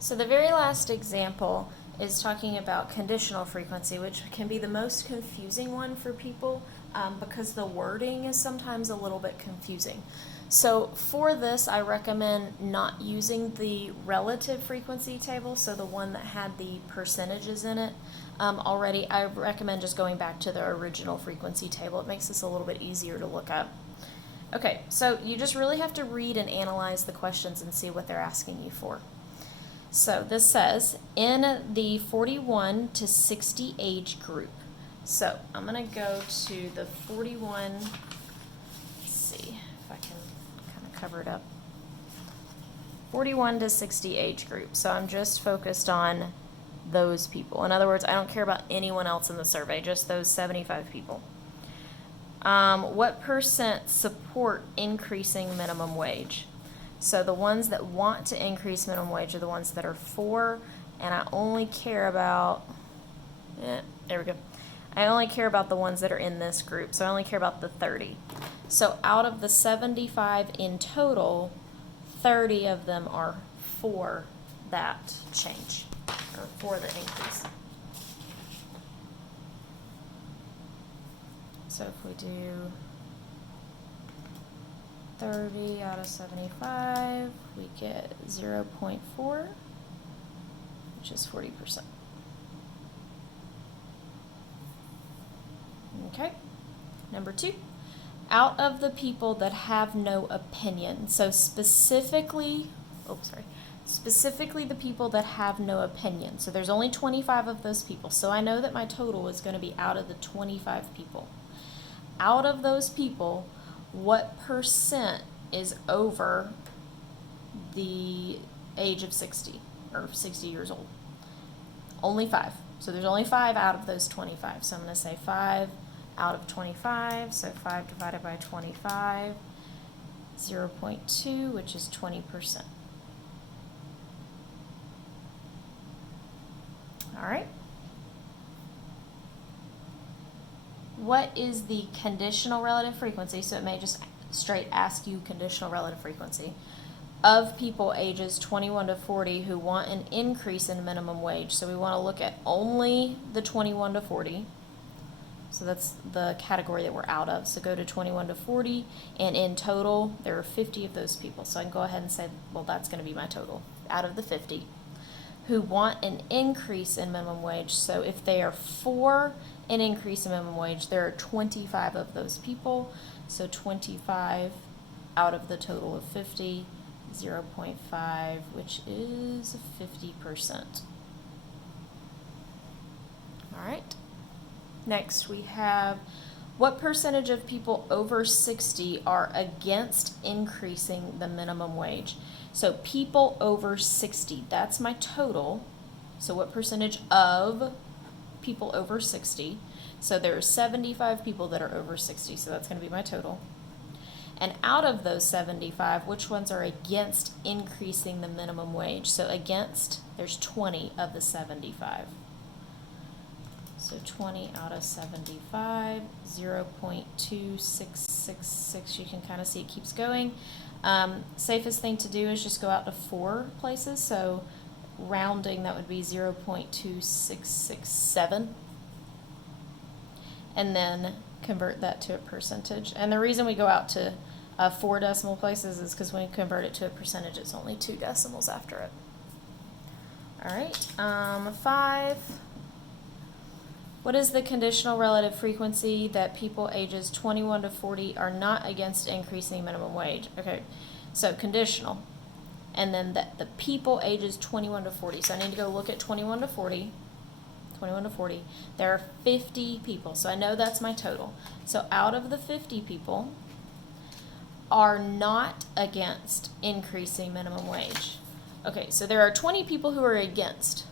So the very last example is talking about conditional frequency, which can be the most confusing one for people because the wording is sometimes a little bit confusing. So for this, I recommend not using the relative frequency table, so the one that had the percentages in it already. I recommend just going back to the original frequency table. It makes this a little bit easier to look up. Okay, so you just really have to read and analyze the questions and see what they're asking you for. So this says, in the 41 to 60 age group. So I'm going to go to the 41, let's see if I can kind of cover it up. 41 to 60 age group. So I'm just focused on those people. In other words, I don't care about anyone else in the survey, just those 75 people. What percent support increasing minimum wage? So the ones that want to increase minimum wage are the ones that are for, and I only care about, there we go. I only care about the ones that are in this group, so I only care about the 30. So out of the 75 in total, 30 of them are for that change, or for the increase. So if we do 30 out of 75, we get 0.4, which is 40%. Okay, number 2, out of the people that have no opinion. So specifically the people that have no opinion. So there's only 25 of those people. So I know that my total is going to be out of the 25 people. Out of those people, what percent is over the age of 60 or 60 years old? Only 5. So there's only 5 out of those 25. So I'm going to say 5 out of 25. So 5 divided by 25, 0.2, which is 20%. All right. What is the conditional relative frequency? So it may just straight ask you conditional relative frequency of people ages 21 to 40 who want an increase in minimum wage. So we want to look at only the 21 to 40. So that's the category that we're out of. So go to 21 to 40, and in total, there are 50 of those people. So I can go ahead and say, well, that's going to be my total out of the 50 who want an increase in minimum wage. So if they are for an increase in minimum wage, there are 25 of those people. So 25 out of the total of 50, 0.5, which is 50%. All right. Next, we have what percentage of people over 60 are against increasing the minimum wage? So people over 60, that's my total. So what percentage of people over 60? So there are 75 people that are over 60, so that's going to be my total. And out of those 75, which ones are against increasing the minimum wage? So against, there's 20 of the 75. So 20 out of 75, 0.2666. You can kind of see it keeps going. Safest thing to do is just go out to 4 places. So rounding, that would be 0.2667. And then convert that to a percentage. And the reason we go out to 4 decimal places is because when you convert it to a percentage, it's only 2 decimals after it. All right, 5. What is the conditional relative frequency that people ages 21 to 40 are not against increasing minimum wage? Okay, so conditional. And then the people ages 21 to 40. So I need to go look at 21 to 40. 21 to 40. There are 50 people, so I know that's my total. So out of the 50 people are not against increasing minimum wage. Okay, so there are 20 people who are against.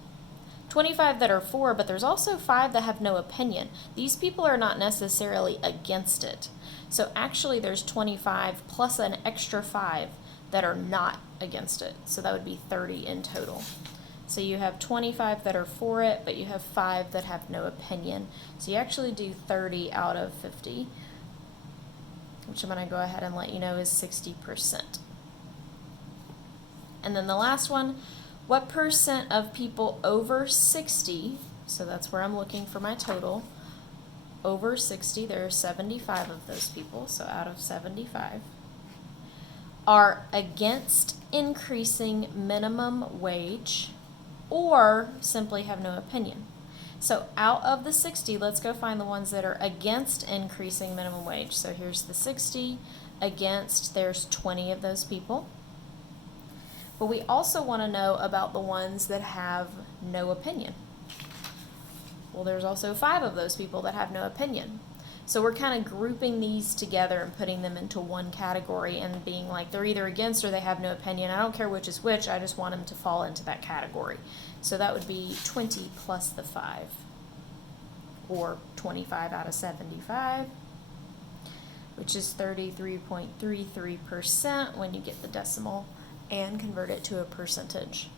25 that are for, but there's also 5 that have no opinion. These people are not necessarily against it. So actually there's 25 plus an extra 5 that are not against it. So that would be 30 in total. So you have 25 that are for it, but you have 5 that have no opinion. So you actually do 30 out of 50, which I'm going to go ahead and let you know is 60%. And then the last one, What percent of people over 60, so that's where I'm looking for my total, over 60, there are 75 of those people, so out of 75, are against increasing minimum wage or simply have no opinion. So out of the 60, let's go find the ones that are against increasing minimum wage. So here's the 60 against, there's 20 of those people. But we also want to know about the ones that have no opinion. Well, there's also 5 of those people that have no opinion. So we're kind of grouping these together and putting them into one category and being like they're either against or they have no opinion. I don't care which is which, I just want them to fall into that category. So that would be 20 plus the 5, or 25 out of 75, which is 33.33% when you get the decimal and convert it to a percentage.